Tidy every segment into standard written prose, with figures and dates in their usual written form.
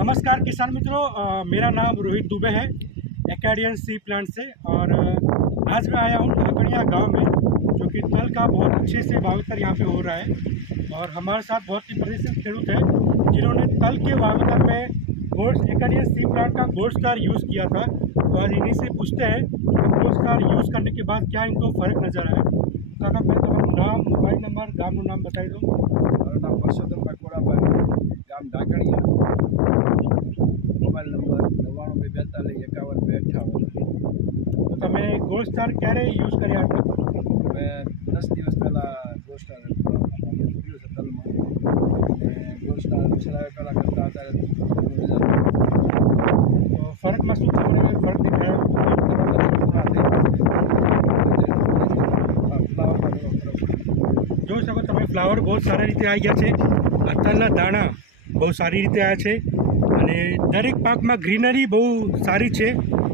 नमस्कार किसान मित्रों, मेरा नाम रोहित दुबे है एकेडियन सी प्लांट से। और आज मैं आया हूँ काकड़िया गांव में, जो कि तल का बहुत अच्छे से वावेतर यहाँ पे हो रहा है। और हमारे साथ बहुत ही परिचित खेडूत है जिन्होंने तल के वावेतर में गोल्ड एकेडियन सी प्लांट का गोल्ड स्टार यूज़ किया था। तो आज इन्हीं से पूछते हैं कि गोल्ड स्टार यूज़ करने के बाद क्या इनको फ़र्क नज़र आया। काका पहले तो नाम, मोबाइल नंबर, गाँव नाम बताई दो। મારું નામ પરસોત્તમભાઈ કોડાભાઈ, ગામ ઢાકણિયા, મોબાઈલ નંબર 99 42 51 52 58। તો તમે ગોલ્ડ સ્ટાર ક્યારે યુઝ કર્યા હતા? મેં 10 દિવસ પહેલાં ગોલ્ડ સ્ટાર પીધું છે તલમાં. ગોલ્ડ સ્ટાર ચલાવ્યા પહેલાં કરતાં અત્યારે તો ફરકમાં શું તમને ફરક દેખાયો? જોઈ શકો તમે ફ્લાવર બહુ સારી રીતે આવી ગયા છે, તલના દાણા બહુ સારી રીતે આવ્યા છે અને દરેક પાકમાં ગ્રીનરી બહુ સારી છે.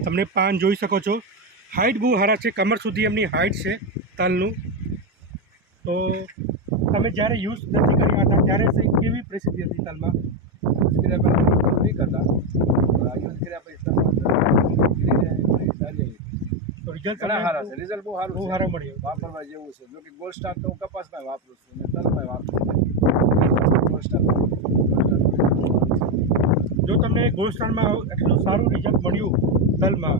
તમને પાન જોઈ શકો છો, હાઇટ બહુ સારા છે, કમર સુધી એમની હાઇટ છે તલનું. તો તમે જ્યારે યુઝ નથી કર્યા હતા ત્યારે કેવી પરિસ્થિતિ હતી તલમાં? યુઝ કર્યા પહેલાં થોડું વીક હતા, યુઝ કર્યા પછી સારી તો રિઝલ્ટ ઘણા સારા છે. રિઝલ્ટ બહુ સારું બહુ છે, સારો મળ્યો. વાપરવા જેવું છે. જો કે ગોલ્ડ સ્ટાર તો હું કપાસમાં વાપરું છું અને તલમાં વાપરું છું. ગોલ્ડ સ્ટાર જો તમને ગોલ્ડ સ્ટારમાં એટલું સારું રિઝલ્ટ મળ્યું તલમાં,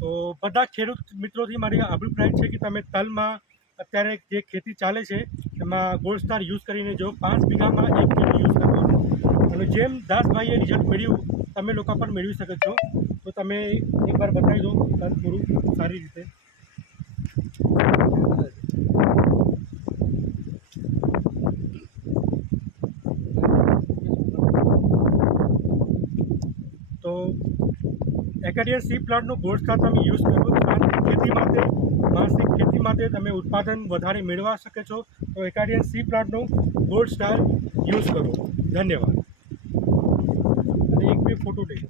તો બધા ખેડૂત મિત્રોથી મારી અભિપ્રાય છે કે તમે તલમાં અત્યારે જે ખેતી ચાલે છે એમાં ગોલ્ડ સ્ટાર યુઝ કરીને જો 5 વીઘામાં 1 કિલો યુઝ કરવાનો, અને જેમ દાસભાઈએ રિઝલ્ટ મેળવ્યું તમે લોકો પણ મેળવી શકો છો. તો તમે એકવાર બતાવી દો તલ પૂરું સારી રીતે. તો એકેડિયન સી પ્લાન્ટનો ગોલ્ડ સ્ટાર તમે યુઝ કરો, ખેતી માટે, માનસિક ખેતી માટે તમે ઉત્પાદન વધારે મેળવા શકો છો. તો એકેડિયન સી પ્લાન્ટનો ગોલ્ડ સ્ટાર યુઝ કરો. ધન્યવાદ. અને એક બે ફોટો લઈ.